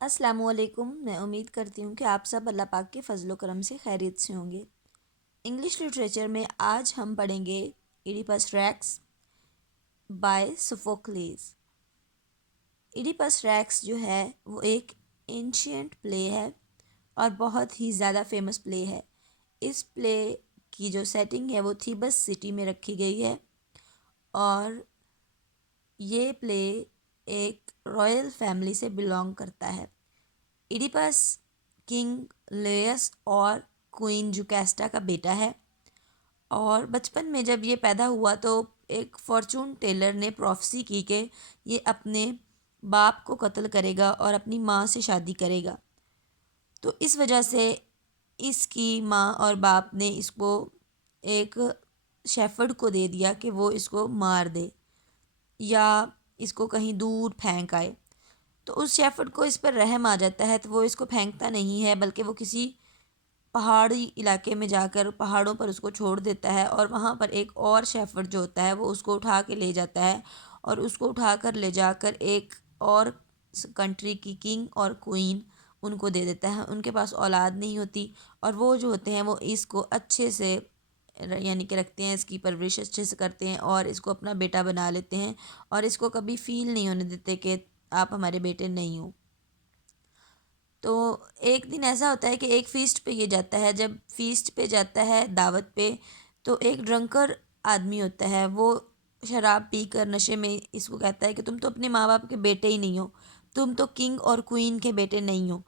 السلام علیکم۔ میں امید کرتی ہوں کہ آپ سب اللہ پاک کے فضل و کرم سے خیریت سے ہوں گے۔ انگلش لٹریچر میں آج ہم پڑھیں گے Oedipus Rex by Sophocles. Oedipus Rex جو ہے وہ ایک اینشینٹ پلے ہے اور بہت ہی زیادہ فیمس پلے ہے۔ اس پلے کی جو سیٹنگ ہے وہ تھیبس سٹی میں رکھی گئی ہے اور یہ پلے ایک رائل فیملی سے بلانگ کرتا ہے۔ ایڈیپس کنگ لیئس اور کوئین جوکیسٹا کا بیٹا ہے، اور بچپن میں جب یہ پیدا ہوا تو ایک فارچون ٹیلر نے پروفیسی کی کہ یہ اپنے باپ کو قتل کرے گا اور اپنی ماں سے شادی کرے گا۔ تو اس وجہ سے اس کی ماں اور باپ نے اس کو ایک شیفرڈ کو دے دیا کہ وہ اس کو مار دے یا اس کو کہیں دور پھینک آئے۔ تو اس شیفرڈ کو اس پر رحم آ جاتا ہے، تو وہ اس کو پھینکتا نہیں ہے بلکہ وہ کسی پہاڑی علاقے میں جا کر پہاڑوں پر اس کو چھوڑ دیتا ہے، اور وہاں پر ایک اور شیفرڈ جو ہوتا ہے وہ اس کو اٹھا کے لے جاتا ہے اور اس کو اٹھا کر لے جا کر ایک اور کنٹری کی کنگ اور کوئین ان کو دے دیتا ہے۔ ان کے پاس اولاد نہیں ہوتی اور وہ جو ہوتے ہیں وہ اس کو اچھے سے یعنی کہ رکھتے ہیں، اس کی پرورش اچھے سے کرتے ہیں اور اس کو اپنا بیٹا بنا لیتے ہیں، اور اس کو کبھی فیل نہیں ہونے دیتے کہ آپ ہمارے بیٹے نہیں ہو۔ تو ایک دن ایسا ہوتا ہے کہ ایک فیسٹ پہ یہ جاتا ہے، جب فیسٹ پہ جاتا ہے دعوت پہ، تو ایک ڈرنکر آدمی ہوتا ہے، وہ شراب پی کر نشے میں اس کو کہتا ہے کہ تم تو اپنے ماں باپ کے بیٹے ہی نہیں ہو، تم تو کنگ اور کوئین کے بیٹے نہیں ہو۔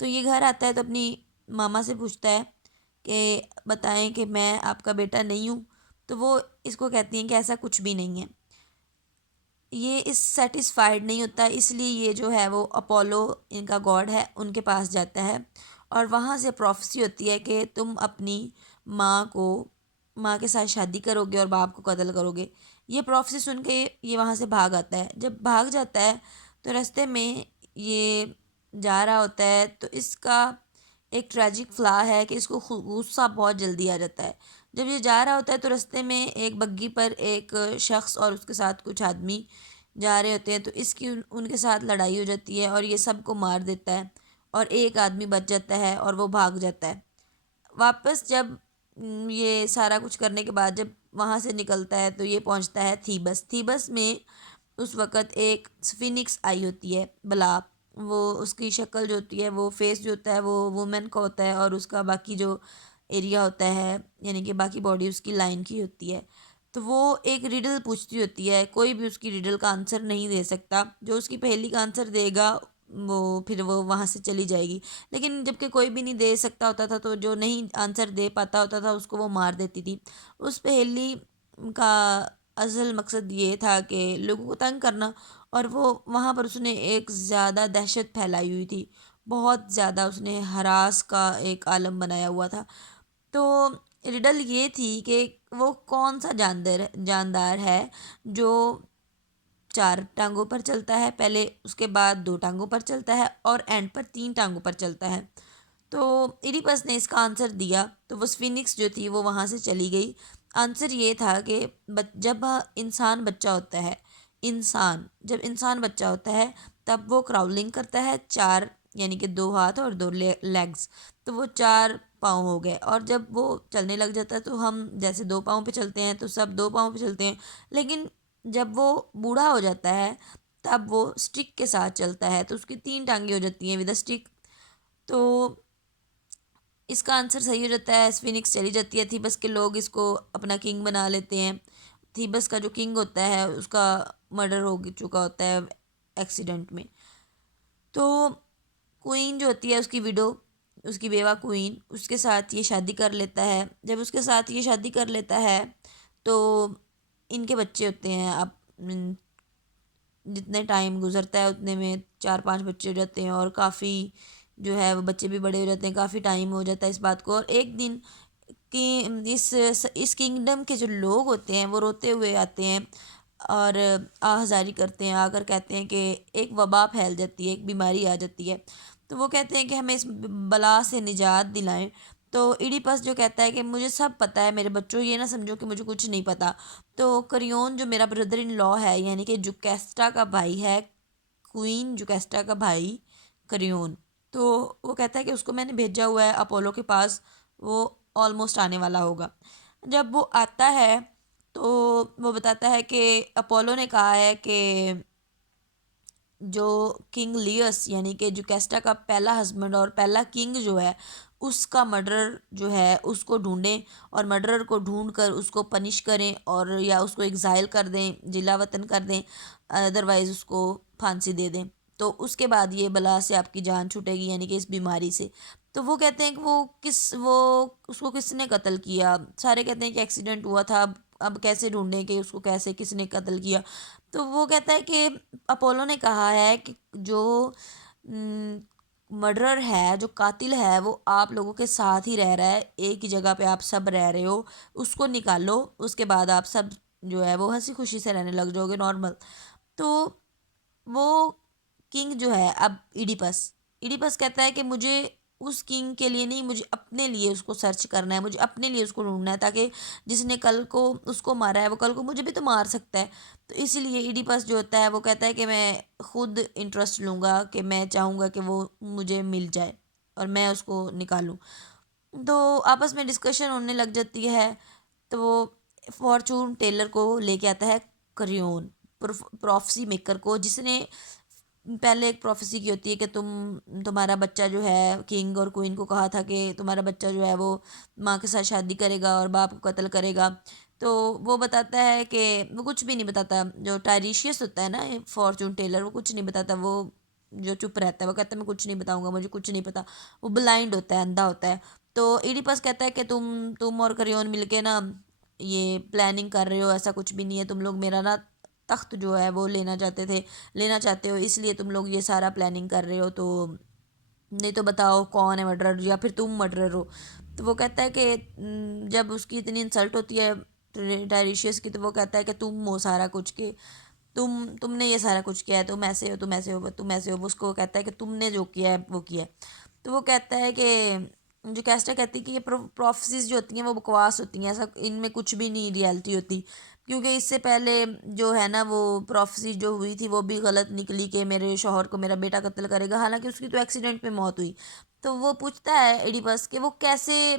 تو یہ گھر آتا ہے تو اپنی ماما سے پوچھتا ہے کہ بتائیں کہ میں آپ کا بیٹا نہیں ہوں، تو وہ اس کو کہتی ہیں کہ ایسا کچھ بھی نہیں ہے۔ یہ اس سیٹسفائیڈ نہیں ہوتا، اس لیے یہ جو ہے وہ اپولو ان کا گاڈ ہے ان کے پاس جاتا ہے، اور وہاں سے پروفیسی ہوتی ہے کہ تم اپنی ماں کے ساتھ شادی کرو گے اور باپ کو قتل کرو گے۔ یہ پروفیسی سن کے یہ وہاں سے بھاگ آتا ہے۔ جب بھاگ جاتا ہے تو راستے میں یہ جا رہا ہوتا ہے تو اس کا ایک ٹریجک فلا ہے کہ اس کو غصہ بہت جلدی آ جاتا ہے۔ جب یہ جا رہا ہوتا ہے تو راستے میں ایک بگی پر ایک شخص اور اس کے ساتھ کچھ آدمی جا رہے ہوتے ہیں، تو اس کی ان کے ساتھ لڑائی ہو جاتی ہے اور یہ سب کو مار دیتا ہے، اور ایک آدمی بچ جاتا ہے اور وہ بھاگ جاتا ہے واپس۔ جب یہ سارا کچھ کرنے کے بعد جب وہاں سے نکلتا ہے تو یہ پہنچتا ہے تھیبس۔ تھیبس میں اس وقت ایک سفینکس آئی ہوتی ہے بلا، وہ اس کی شکل جو ہوتی ہے، وہ فیس جو ہوتا ہے وہ وومن کا ہوتا ہے، اور اس کا باقی جو ایریا ہوتا ہے یعنی کہ باقی باڈی اس کی لائن کی ہوتی ہے۔ تو وہ ایک ریڈل پوچھتی ہوتی ہے، کوئی بھی اس کی ریڈل کا آنسر نہیں دے سکتا، جو اس کی پہلی کا آنسر دے گا پھر وہ وہاں سے چلی جائے گی۔ لیکن جب کہ کوئی بھی نہیں دے سکتا ہوتا تھا تو جو نہیں آنسر دے پاتا ہوتا تھا اس کو وہ مار دیتی تھی۔ اس پہیلی کا اصل مقصد یہ تھا کہ لوگوں کو تنگ کرنا، اور وہ وہاں پر اس نے ایک زیادہ دہشت پھیلائی ہوئی تھی، بہت زیادہ اس نے ہراس کا ایک عالم بنایا ہوا تھا۔ تو ریڈل یہ تھی کہ وہ کون سا جاندار ہے جو چار ٹانگوں پر چلتا ہے، پہلے اس کے بعد دو ٹانگوں پر چلتا ہے اور اینڈ پر تین ٹانگوں پر چلتا ہے۔ تو ایڈیپس نے اس کا آنسر دیا تو وہ سفینکس جو تھی وہ وہاں سے چلی گئی۔ آنسر یہ تھا کہ جب انسان بچہ ہوتا ہے، جب انسان بچہ ہوتا ہے تب وہ کراؤلنگ کرتا ہے، چار یعنی کہ دو ہاتھ اور دو لیگز، تو وہ چار پاؤں ہو گئے، اور جب وہ چلنے لگ جاتا ہے تو ہم جیسے دو پاؤں پہ چلتے ہیں تو سب دو پاؤں پہ چلتے ہیں، لیکن جب وہ بوڑھا ہو جاتا ہے تب وہ سٹک کے ساتھ چلتا ہے، تو اس کی تین ٹانگیں ہو جاتی ہیں ود اے سٹک۔ تو اس کا آنسر صحیح ہو جاتا ہے، اسفینکس چلی جاتی ہے، تھیبس کے لوگ اس کو اپنا کنگ بنا لیتے ہیں۔ تھیبس کا جو کنگ ہوتا ہے اس کا مرڈر ہو چکا ہوتا ہے ایکسیڈنٹ میں۔ تو کوئین جو ہوتی ہے اس کی ویڈو، اس کی بیوہ کوئین، اس کے ساتھ یہ شادی کر لیتا ہے۔ جب اس کے ساتھ یہ شادی کر لیتا ہے تو ان کے بچے ہوتے ہیں، اب جتنے ٹائم گزرتا ہے اتنے میں چار پانچ بچے ہو جاتے ہیں، اور کافی جو ہے وہ بچے بھی بڑے ہو جاتے ہیں، کافی ٹائم ہو جاتا ہے اس بات کو۔ اور ایک دن کہ اس کنگڈم کے جو لوگ ہوتے ہیں وہ روتے ہوئے آتے ہیں اور آہذاری کرتے ہیں، آ کر کہتے ہیں کہ ایک وبا پھیل جاتی ہے، ایک بیماری آ جاتی ہے، تو وہ کہتے ہیں کہ ہمیں اس بلا سے نجات دلائیں۔ تو ایڈیپس جو کہتا ہے کہ مجھے سب پتہ ہے میرے بچوں، یہ نہ سمجھو کہ مجھے کچھ نہیں پتہ۔ تو کریون جو میرا بردر ان لا ہے یعنی کہ جوکیسٹا کا بھائی ہے، کوئین جوکیسٹا کا بھائی کریون. تو وہ کہتا ہے کہ اس کو میں نے بھیجا ہوا ہے اپولو کے پاس، وہ آلموسٹ آنے والا ہوگا. جب وہ آتا ہے تو وہ بتاتا ہے کہ اپولو نے کہا ہے کہ جو کنگ لیس یعنی کہ جو کیسٹا کا پہلا ہسبینڈ اور پہلا کنگ جو ہے اس کا مرڈر جو ہے اس کو ڈھونڈیں، اور مرڈرر کو ڈھونڈ کر اس کو پنش کریں، اور یا اس کو ایگزائل کر دیں، جلا وطن کر دیں، ادروائز اس کو پھانسی دے دیں. تو اس کے بعد یہ بلا سے آپ کی جان چھوٹے گی، یعنی کہ اس بیماری سے. تو وہ کہتے ہیں کہ وہ اس کو کس نے قتل کیا. سارے کہتے ہیں کہ ایکسیڈنٹ ہوا تھا، اب کیسے ڈھونڈیں کہ اس کو کیسے کس نے قتل کیا. تو وہ کہتا ہے کہ اپولو نے کہا ہے کہ جو مرڈرر ہے، جو قاتل ہے، وہ آپ لوگوں کے ساتھ ہی رہ رہا ہے، ایک ہی جگہ پہ آپ سب رہ رہے ہو، اس کو نکالو، اس کے بعد آپ سب جو ہے وہ ہنسی خوشی سے رہنے لگ جاؤ گے نارمل. تو وہ کنگ جو ہے اب ایڈیپس کہتا ہے کہ مجھے اس کنگ کے لیے نہیں، مجھے اپنے لیے اس کو سرچ کرنا ہے، مجھے اپنے لیے اس کو ڈھونڈنا ہے، تاکہ جس نے کل کو اس کو مارا ہے وہ کل کو مجھے بھی تو مار سکتا ہے. تو اسی لیے ایڈیپس جو ہوتا ہے وہ کہتا ہے کہ میں خود انٹرسٹ لوں گا، کہ میں چاہوں گا کہ وہ مجھے مل جائے اور میں اس کو نکالوں. تو آپس میں ڈسکشن ہونے لگ جاتی ہے. تو وہ فارچون ٹیلر کو لے کے آتا ہے کریون، پروفسی میکر کو، جس نے پہلے ایک پروفیسی کی ہوتی ہے کہ تمہارا بچہ جو ہے، کنگ اور کوئن کو کہا تھا کہ تمہارا بچہ جو ہے وہ ماں کے ساتھ شادی کرے گا اور باپ کو قتل کرے گا. تو وہ بتاتا ہے کہ وہ کچھ بھی نہیں بتاتا. جو ٹائریشیس ہوتا ہے نا فارچون ٹیلر، وہ کچھ نہیں بتاتا، وہ جو چپ رہتا ہے، وہ کہتا ہے میں کچھ نہیں بتاؤں گا، مجھے کچھ نہیں پتا. وہ بلائنڈ ہوتا ہے، اندھا ہوتا ہے. تو ایڈیپس کہتا ہے کہ تم اور کریون مل کے نا یہ پلاننگ کر رہے ہو، ایسا کچھ بھی نہیں ہے، تم لوگ میرا نا تخت جو ہے وہ لینا چاہتے ہو، اس لیے تم لوگ یہ سارا پلاننگ کر رہے ہو. تو نہیں تو بتاؤ کون ہے مرڈرر، یا پھر تم مرڈرر ہو. تو وہ کہتا ہے کہ جب اس کی اتنی انسلٹ ہوتی ہے ٹائریشیس کی، تو وہ کہتا ہے کہ تم ہو سارا کچھ، کہ تم نے یہ سارا کچھ کیا ہے، تم ایسے ہو، تم ایسے ہو، تم ایسے ہو. وہ اس کو کہتا ہے کہ تم نے جو کیا ہے وہ کیا ہے. تو وہ کہتا ہے کہ جو کیسٹا کہتی ہے کہ یہ پروفیسیز جو ہوتی ہیں وہ بکواس ہوتی ہیں، ایسا ان میں کچھ بھی نہیں ریالٹی ہوتی، کیونکہ اس سے پہلے جو ہے نا وہ پروفیسی جو ہوئی تھی وہ بھی غلط نکلی کہ میرے شوہر کو میرا بیٹا قتل کرے گا، حالانکہ اس کی تو ایکسیڈنٹ میں موت ہوئی. تو وہ پوچھتا ہے ایڈیپس کہ وہ کیسے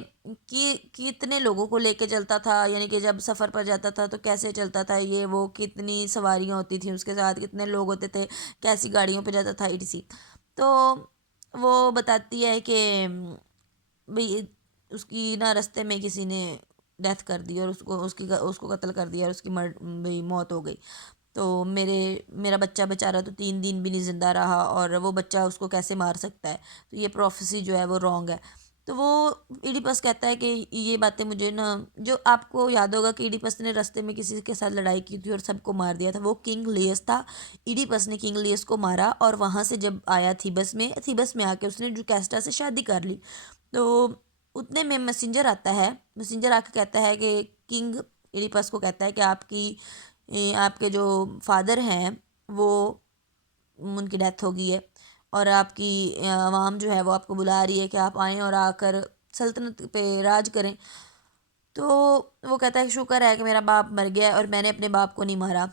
کتنے لوگوں کو لے کے چلتا تھا، یعنی کہ جب سفر پر جاتا تھا تو کیسے چلتا تھا یہ، وہ کتنی سواریاں ہوتی تھیں اس کے ساتھ، کتنے لوگ ہوتے تھے، کیسی گاڑیوں پہ جاتا تھا ایٹی. تو وہ بتاتی ہے کہ بھئی اس کی نا رستے میں کسی نے ڈیتھ کر دی، اور اس کو قتل کر دیا، اور اس کی بھئی موت ہو گئی. تو میرا بچہ بیچارہ تو 3 دن بھی نہیں زندہ رہا، اور وہ بچہ اس کو کیسے مار سکتا ہے. تو یہ پروفیسی جو ہے وہ رانگ ہے. تو وہ ایڈیپس کہتا ہے کہ یہ باتیں مجھے نا، جو آپ کو یاد ہوگا کہ ایڈیپس نے رستے میں کسی کے ساتھ لڑائی کی تھی اور سب کو مار دیا تھا، وہ کنگ لیس تھا. ایڈیپس نے کنگ لیس کو مارا، اور وہاں سے جب آیا تھیبس میں آ کے اس نے جو کیسٹا سے شادی کر لی. تو اتنے میں میسنجر آتا ہے، میسنجر آ کے کہتا ہے کہ کنگ ایڈیپس کو کہتا ہے کہ آپ کے جو فادر ہیں وہ ان کی ڈیتھ ہو گئی ہے، اور آپ کی عوام جو ہے وہ آپ کو بلا رہی ہے کہ آپ آئیں اور آ کر سلطنت پہ راج کریں. تو وہ کہتا ہے کہ شکر ہے کہ میرا باپ مر گیا ہے اور میں نے اپنے باپ کو نہیں مارا،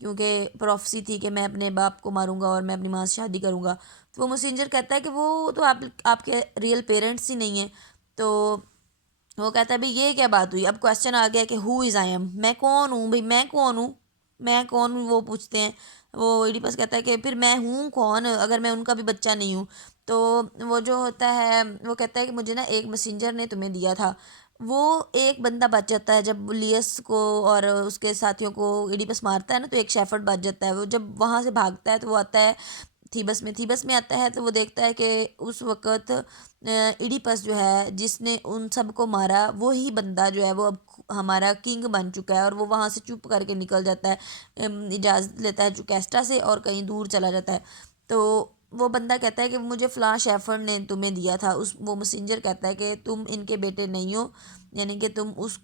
کیونکہ پروفیسی تھی کہ میں اپنے باپ کو ماروں گا اور میں اپنی ماں سے شادی کروں گا. تو وہ میسنجر کہتا ہے کہ وہ تو آپ کے ریئل پیرنٹس ہی نہیں ہیں. تو وہ کہتا ہے بھئی یہ کیا بات ہوئی. اب کویسچن آ گیا کہ ہو از آئی ایم، میں کون ہوں بھئی، میں کون ہوں وہ پوچھتے ہیں. وہ ایڈیپس کہتا ہے کہ پھر میں ہوں کون اگر میں ان کا بھی بچہ نہیں ہوں. تو وہ جو ہوتا ہے وہ کہتا ہے کہ مجھے نا ایک میسنجر نے تمہیں دیا تھا. وہ ایک بندہ بچ جاتا ہے جب لیس کو اور اس کے ساتھیوں کو ایڈیپس مارتا ہے نا، تو ایک شیفرڈ بچ جاتا ہے. وہ جب وہاں سے بھاگتا ہے تو وہ آتا ہے تھیبس میں آتا ہے. تو وہ دیکھتا ہے کہ اس وقت ایڈیپس جو ہے جس نے ان سب کو مارا، وہی بندہ جو ہے وہ اب ہمارا کنگ بن چکا ہے. اور وہ وہاں سے چپ کر کے نکل جاتا ہے، اجازت لیتا ہے جوکیسٹا سے، اور کہیں دور چلا جاتا ہے. تو وہ بندہ کہتا ہے کہ مجھے فلاں شیفرڈ نے تمہیں دیا تھا. وہ میسنجر کہتا ہے کہ تم ان کے بیٹے نہیں ہو، یعنی کہ تم اس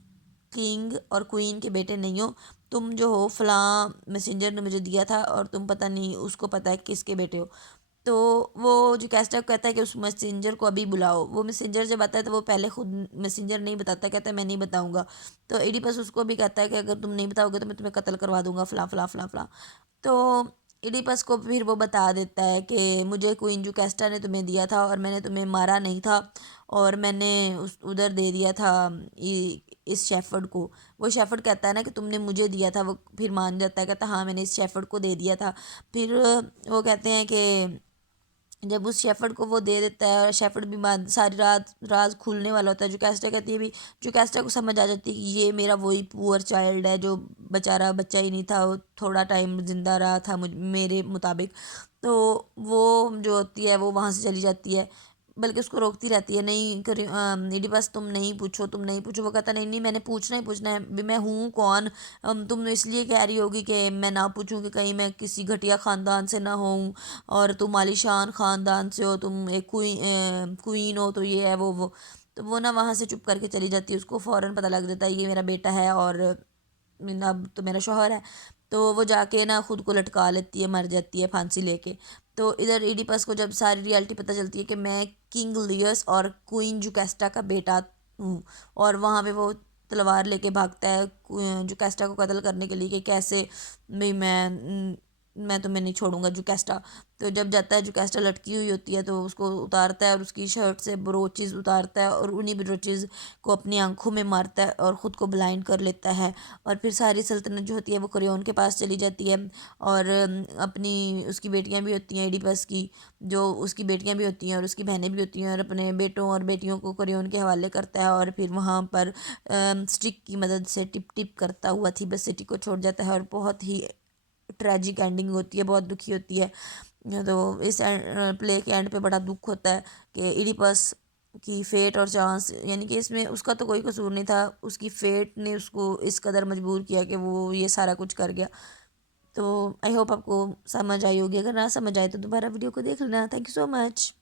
کنگ اور کوئین کے بیٹے نہیں ہو، تم جو ہو فلاں میسنجر نے مجھے دیا تھا، اور تم پتہ نہیں اس کو پتہ ہے کس کے بیٹے ہو. تو وہ جو کیسٹا کہتا ہے کہ اس میسنجر کو ابھی بلاؤ. وہ میسنجر جب آتا ہے تو وہ پہلے خود میسنجر نہیں بتاتا، کہتا ہے میں نہیں بتاؤں گا. تو ایڈیپس اس کو بھی کہتا ہے کہ اگر تم نہیں بتاؤ گے تو میں تمہیں قتل کروا دوں گا، فلاں فلاں فلاں فلاں. تو ایڈیپس کو پھر وہ بتا دیتا ہے کہ مجھے کوئین جوکیسٹا نے تمہیں دیا تھا اور میں نے تمہیں مارا نہیں تھا، اور میں نے ادھر دے دیا تھا اس شیفرڈ کو۔ وہ شیفرڈ کہتا ہے نا کہ تم نے مجھے دیا تھا، وہ پھر مان جاتا ہے، کہتا ہاں میں نے اس شیفرڈ کو دے دیا تھا۔ پھر وہ کہتے ہیں کہ جب اس شیفرڈ کو وہ دے دیتا ہے اور شیفرڈ بھی ساری راز کھولنے والا ہوتا ہے، جوکیسٹا کہتی ہے بھی، جوکیسٹا کو سمجھ آ جاتی ہے کہ یہ میرا وہی پور چائلڈ ہے جو بیچارہ بچہ ہی نہیں تھا، وہ تھوڑا ٹائم زندہ رہا تھا میرے مطابق۔ تو وہ جو ہوتی ہے وہ وہاں سے چلی جاتی ہے، بلکہ اس کو روکتی رہتی ہے، نہیں ایڈیپس تم نہیں پوچھو، تم نہیں پوچھو۔ وہ کہتا نہیں نہیں میں نے پوچھنا ہی پوچھنا ہے، بھی میں ہوں کون؟ تم اس لیے کہہ رہی ہوگی کہ میں نہ پوچھوں کہ کہیں میں کسی گھٹیا خاندان سے نہ ہوں، اور تم عالیشان خاندان سے ہو، تم ایک کوئین ہو، تو یہ ہے وہ۔ تو وہ نا وہاں سے چپ کر کے چلی جاتی ہے، اس کو فوراً پتہ لگ جاتا ہے یہ میرا بیٹا ہے اور اب تو میرا شوہر ہے۔ تو وہ جا کے نا خود کو لٹکا لیتی ہے، مر جاتی ہے پھانسی لے کے۔ تو ادھر ایڈیپس کو جب ساری ریالٹی پتہ چلتی ہے کہ میں کنگ لیئرس اور کوئین جوکیسٹا کا بیٹا ہوں، اور وہاں پہ وہ تلوار لے کے بھاگتا ہے جوکیسٹا کو قتل کرنے کے لیے کہ کیسے بھی میں تمہیں نہیں چھوڑوں گا جوکیسٹا۔ تو جب جاتا ہے جوکیسٹا لٹکی ہوئی ہوتی ہے تو اس کو اتارتا ہے اور اس کی شرٹ سے بروچز اتارتا ہے اور انہی بروچز کو اپنی آنکھوں میں مارتا ہے اور خود کو بلائنڈ کر لیتا ہے، اور پھر ساری سلطنت جو ہوتی ہے وہ کوریون کے پاس چلی جاتی ہے، اور اپنی اس کی بیٹیاں بھی ہوتی ہیں ایڈیپس کی، جو اس کی بیٹیاں بھی ہوتی ہیں اور اس کی بہنیں بھی ہوتی ہیں، اور اپنے بیٹوں اور بیٹیوں کو کوریون کے حوالے کرتا ہے، اور پھر وہاں پر سٹک کی مدد سے ٹپ ٹپ کرتا ہوا تھیبس سٹی کو چھوڑ جاتا ہے، اور بہت ہی ٹریجک اینڈنگ ہوتی ہے، بہت دکھی ہوتی ہے۔ تو اس پلے کے اینڈ پہ بڑا دکھ ہوتا ہے کہ ایڈیپس کی فیٹ اور چانس، یعنی کہ اس میں اس کا تو کوئی قصور نہیں تھا، اس کی فیٹ نے اس کو اس قدر مجبور کیا کہ وہ یہ سارا کچھ کر گیا۔ تو آئی ہوپ آپ کو سمجھ آئی ہوگی، اگر نہ سمجھ آئے تو دوبارہ ویڈیو کو دیکھ لینا۔ Thank you so much.